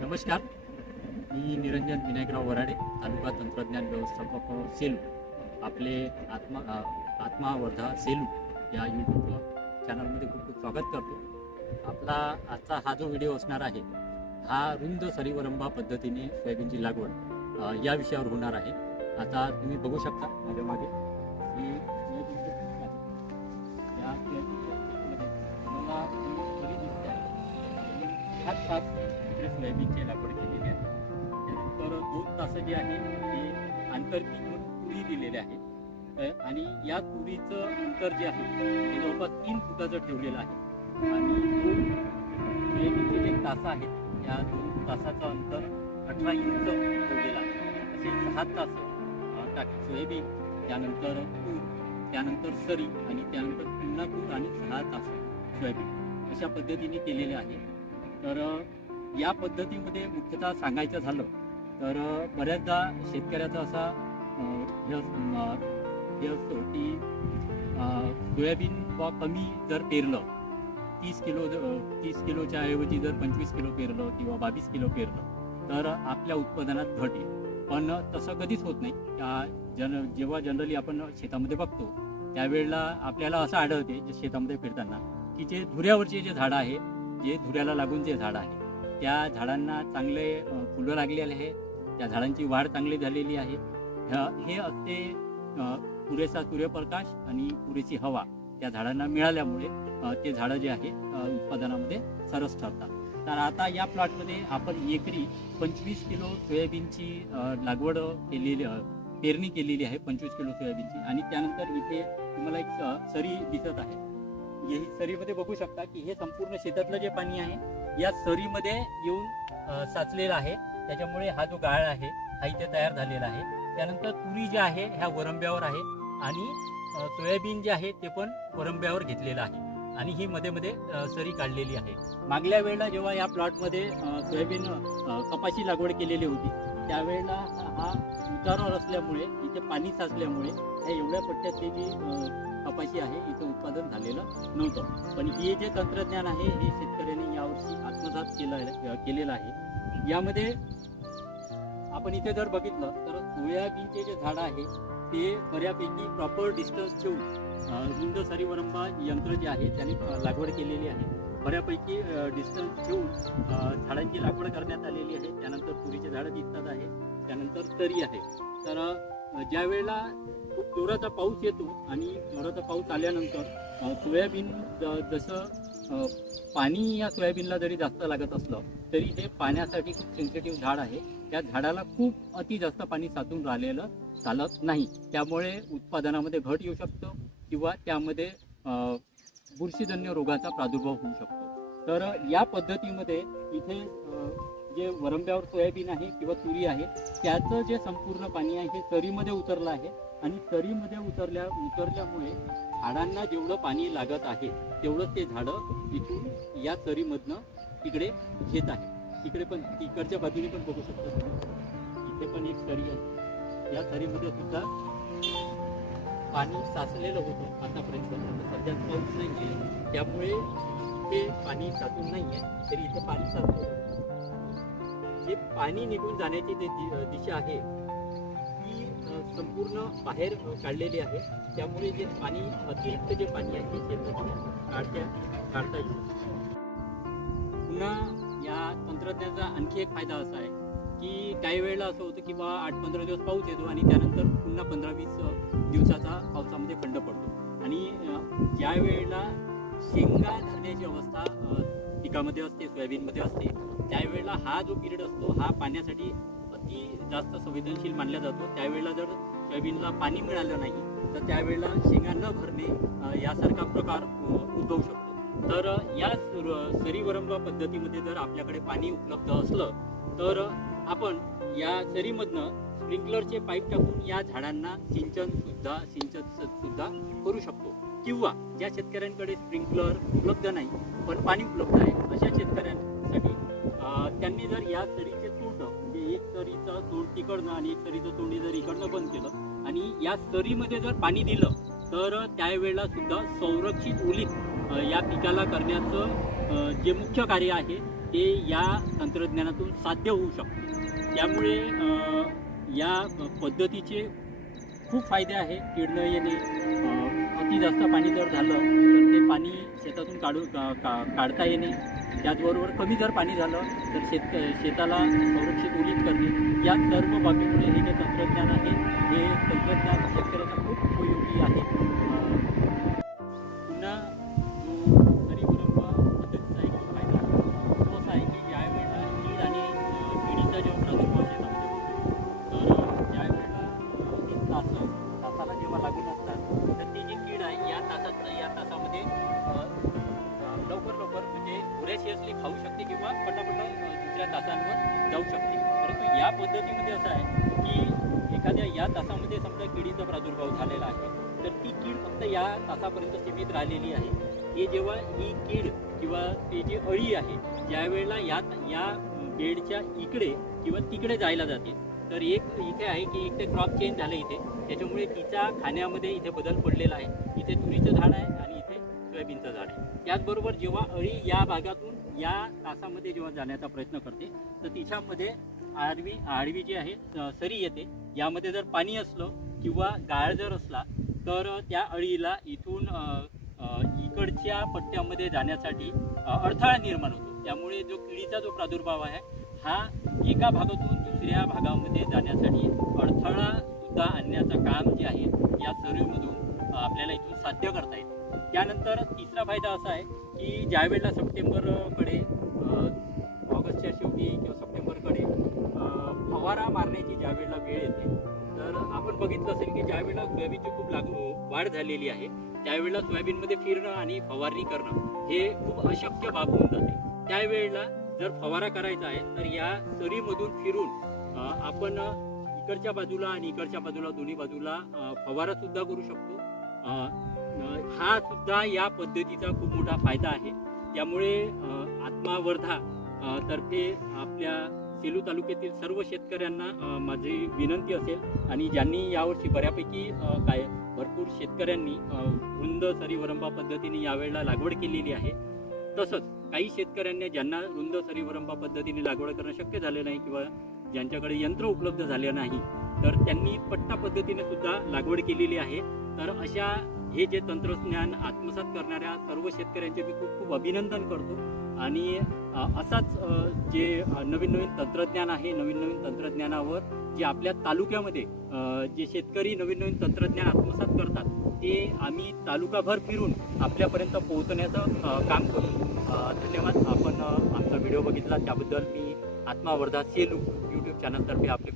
नमस्कार, मी निरंजन विनायकराव वराडे, तालुका तंत्रज्ञान व्यवस्थापक सेलू. आपले आत्मा वर्धा सेलू या यूट्यूब चॅनलमध्ये खूप खूप स्वागत करतो. आपला आजचा हा जो व्हिडिओ असणार आहे, हा रुंद सरीवरंबा पद्धतीने सोयाबीनची लागवड या विषयावर होणार आहे. आता तुम्ही बघू शकता माझ्या मागे ही सोयाबीनची पीक आहे. या सोयाबीनच्या पीकमध्ये मला सरी दिसते आहे. 7 तास इकडे सोयाबीनची लागवड केलेली आहे. त्यानंतर 2 तास जे आहे ते आंतरपीक म्हणून तुरी दिलेले आहे आणि या तुरीचं अंतर जे आहे ते जवळपास 3 फुटाचं ठेवलेलं आहे आणि 2 सोयाबीनचे जे तास आहेत या 2 तासाचं अंतर 18 इंच ठेवलेलं आहे. असे 6 तास टाकी सोयाबीन, त्यानंतर तूर, त्यानंतर सरी आणि त्यानंतर पुन्हा तूर आणि 6 तास सोयाबीन अशा पद्धतीने केलेले आहे. तर या पद्धतीमध्ये मुख्यतः सांगायचं झालं तर बऱ्याचदा शेतकऱ्याचा असा हे असतो की सोयाबीन कमी जर पेरलं, 30 किलोच्या ऐवजी जर 25 किलो पेरलं किंवा 22 किलो पेरलं तर आपल्या उत्पादनात घट येईल. पण तसं कधीच होत नाही. जेव्हा जनरली आपण शेतामध्ये बघतो त्यावेळेला आपल्याला असं आढळते जे शेतामध्ये फिरताना की जे धुऱ्यावरचे जे झाडं आहे, जे धुऱ्याला लागून जे झाडं आहे त्या झाडांना चांगले फुलं लागलेले आहे, त्या झाडांची वाढ चांगली झालेली आहे. हे असते पुरेसा सूर्यप्रकाश आणि पुरेशी हवा त्या झाडांना मिळाल्यामुळे ते झाडं जे आहे उत्पादनामध्ये सरस ठरतात. तर आता या प्लॉटमध्ये आपण एकरी 25 किलो सोयाबीनची लागवड केलेली पेरणी केलेली आहे, 25 किलो सोयाबीनची. आणि त्यानंतर इथे तुम्हाला एक सरी दिसत आहे. ही सरीमध्ये बघू शकता की हे संपूर्ण शेतातलं जे पाणी आहे या सरीमध्ये येऊन साचलेला आहे. त्याच्यामुळे हा जो गाळ आहे हा इथे तयार झालेला आहे. त्यानंतर तुरी जे आहे ह्या वरंब्यावर आहे आणि सोयाबीन जे आहे ते पण वरंब्यावर घेतलेलं आहे आणि ही मध्ये मध्ये सरी काढलेली आहे. मागल्या वेळेला जेव्हा या प्लॉटमध्ये सोयाबीन कपाशी लागवड केलेली होती त्यावेळेला हा उतारावर असल्यामुळे इथे पाणी साचल्यामुळे ह्या एवढ्या पट्ट्यात जी कपाशी आहे इथं उत्पादन झालेलं नव्हतं. पण हे जे तंत्रज्ञान आहे हे शेतकऱ्यांनी यावर्षी आत्मसात केलेलं आहे. यामध्ये आपण इथे जर बघितलं तर सोयाबीनचे जे झाड आहे ते बऱ्यापैकी प्रॉपर डिस्टन्स ठेवून रुंद सरीवरंबा यंत्र जे आहे त्याने लागवड केलेली आहे. बऱ्यापैकी डिस्टन्स ठेवून झाडांची लागवड करण्यात आलेली आहे. त्यानंतर तुरीचे झाडं दिसतात आहे, त्यानंतर तरी आहे. तर ज्या वेळेला खूप जोराचा पाऊस येतो आणि जोराचा पाऊस आल्यानंतर सोयाबीन जसं पाणी या सोयाबीनला जरी जास्त लागत असलं तरी हे पाण्यासाठी खूप सेन्सिटिव्ह झाड आहे. त्या झाडाला खूप अति जास्त पाणी साचून राहिलेलं चालत नाही. त्यामुळे उत्पादनामध्ये घट येऊ शकतो किंवा त्यामध्ये बुरशीजन्य रोगाचा प्रादुर्भाव होऊ शकतो. तर या पद्धतीमध्ये इथे जे वरंब्यावर सोयाबीन आहे किंवा तुरी आहे त्याचं जे संपूर्ण पाणी आहे हे सरीमध्ये उतरलं आहे आणि सरीमध्ये उतरल्यामुळे झाडांना जेवढं पाणी लागत आहे तेवढंच ते झाडं इथून या सरीमधनं इकडे घेत आहे. इकडे पण इकडच्या बाजूने पण बघू शकतो तुम्ही, इथे पण एक सरी आहे. या सरीमध्ये सुद्धा पाणी साचलेलं होतं आतापर्यंत. सध्या पाऊस नाही आहे त्यामुळे ते पाणी साचून नाही आहे तरी इथे पाणी साचलं. जे पाणी निघून जाण्याची जे दिशा आहे ती संपूर्ण बाहेर काढलेली आहे. त्यामुळे जे पाणी अतिरिक्त जे पाणी आहे ते शेतामध्ये काढता येईल. पुन्हा या तंत्रज्ञानाचा आणखी एक फायदा असा आहे की काही वेळेला असं होतं की 8-15 दिवस पाऊस येतो आणि त्यानंतर पुन्हा 15-20 दिवसाचा पावसामध्ये खंड पडतो आणि ज्या वेळेला शेंगा धरण्याची अवस्था पिकामध्ये असते, सोयाबीनमध्ये असते, त्यावेळेला हा जो पिरियड असतो हा पाण्यासाठी अति जास्त संवेदनशील मानला जातो. त्यावेळेला जर सोयाबीनला पाणी मिळालं नाही तर त्यावेळेला शेंगा न भरणे यासारखा प्रकार उद्भवू शकतो. तर या सरीवरंबा पद्धतीमध्ये जर आपल्याकडे पाणी उपलब्ध असलं तर आपण या सरीमधनं स्प्रिंकलरचे पाईप टाकून या झाडांना सिंचन सुद्धा करू शकतो. किंवा ज्या शेतकऱ्यांकडे स्प्रिंकलर उपलब्ध नाही पण पाणी उपलब्ध आहे अशा शेतकऱ्यांसाठी त्यांनी जर या सरीचे तोंड म्हणजे एक सरीचं तोंड तिकडनं आणि एक सरीचं तोंड जर इकडनं बंद केलं आणि या सरीमध्ये जर पाणी दिलं तर त्यावेळेला सुद्धा संरक्षित ओलीत या पिकाला करण्याचं जे मुख्य कार्य आहे ते या तंत्रज्ञानातून साध्य होऊ शकते. त्यामुळे या पद्धतीचे खूप फायदे आहे. कीड न येणे, अति जास्त पाणी जर झालं तर ते पाणी शेतातून काढता येणे, त्याचबरोबर कमी जर पाणी झालं तर शेताला संरक्षित ओलीत करणे, या सर्व बाबीमुळे हे जे तंत्रज्ञान आहे हे तंत्रज्ञान शेतकऱ्यांना खूप उपयोगी आहे. पुन्हा जो सरीवरंब पद्धतीचा एक फायदा आहे तो असा आहे की ज्या वेळेला कीड आणि किडीचा जेव्हा प्रादुर्भाव शेतामध्ये होतो तर त्यावेळेला ते तासाला जेव्हा लागून असतात तर ती जी कीड आहे या तासामध्ये लवकर म्हणजे व्होरॅशियसली खाऊ शकते किंवा पटापट दुसऱ्या तासांवर जाऊ शकते. परंतु या पद्धतीमध्ये असं आहे की एखाद्या या तासामध्ये समजा किडीचा प्रादुर्भाव झालेला आहे तर ती कीड फक्त या तासापर्यंत सीमित राहिलेली आहे. हे जेव्हा ही कीड किंवा ती जी अळी आहे ज्या वेळेला या बेडच्या इकडे किंवा तिकडे जायला जाते तर एक इथे आहे की एक ते क्रॉप चेंज झालं इथे, त्याच्यामुळे तिच्या खाण्यामध्ये इथे बदल पडलेला आहे. इथे तुरीचं झाड आहे आणि इथे सोयाबीनचं झाड आहे. त्याचबरोबर जेव्हा अळी या भागातून या तासामध्ये जेव्हा जाण्याचा प्रयत्न करते तर तिच्यामध्ये आडवी जी आहे सरी येते. यामध्ये जर पाणी असलं किंवा गाळ जर असला तर त्या अळीला इथून इकडच्या पट्ट्यामध्ये जाण्यासाठी अडथळा निर्माण होतो. त्यामुळे जो किडीचा जो प्रादुर्भाव आहे हा एका भागातून दुसऱ्या भागामध्ये जाण्यासाठी अडथळा सुद्धा आणण्याचं काम जे आहे या सरीमधून आपल्याला इथून साध्य करता येते. त्यानंतर तिसरा फायदा असा आहे की ज्या वेळेला सप्टेंबरकडे ऑगस्टच्या शेवटी किंवा सप्टेंबरकडे फवारा मारण्याची ज्या वेळेला वेळ येते तर आपण बघितलं असेल की ज्या वेळेला सोयाबीनची खूप वाढ झालेली आहे त्यावेळेला सोयाबीनमध्ये फिरणं आणि फवारणी करणं हे खूप अशक्य बाब होऊन जाते. त्यावेळेला जर फवारा करायचा आहे तर या सरीमधून फिरून आपण इकडच्या बाजूला आणि इकडच्या बाजूला दोन्ही बाजूला फवारा सुद्धा करू शकतो. हा सुद्धा या पद्धतीचा खूप मोठा फायदा आहे. त्यामुळे आत्मा वर्धा तर्फे आपल्या सेलू तालुक्यातील सर्व शेतकऱ्यांना माझी विनंती असेल आणि ज्यांनी यावर्षी बऱ्यापैकी भरपूर शेतकऱ्यांनी रुंद सरीवरंबा पद्धतीने यावेळेला लागवड केलेली आहे. तसंच काही शेतकऱ्यांनी ज्यांना रुंद सरीवरंबा पद्धतीने लागवड करणं शक्य झालं नाही किंवा ज्यांच्याकडे यंत्र उपलब्ध झाले नाही तर त्यांनी पट्टा पद्धतीने सुद्धा लागवड केलेली आहे. तर अशा हे जे तंत्रज्ञान आत्मसात करणाऱ्या सर्व शेतकऱ्यांचे मी खूप खूप अभिनंदन करतो. आणि असाच जे नवीन तंत्रज्ञान आहे, नवीन तंत्रज्ञानावर जे आपल्या तालुक्यामध्ये जे शेतकरी नवीन तंत्रज्ञान आत्मसात करतात ते आम्ही तालुकाभर फिरून आपल्यापर्यंत पोहोचण्याचं काम करू. धन्यवाद. आपण आमचा व्हिडिओ बघितला त्याबद्दल मी आत्मा वर्धा सेलू यूट्यूब चॅनलतर्फे आपले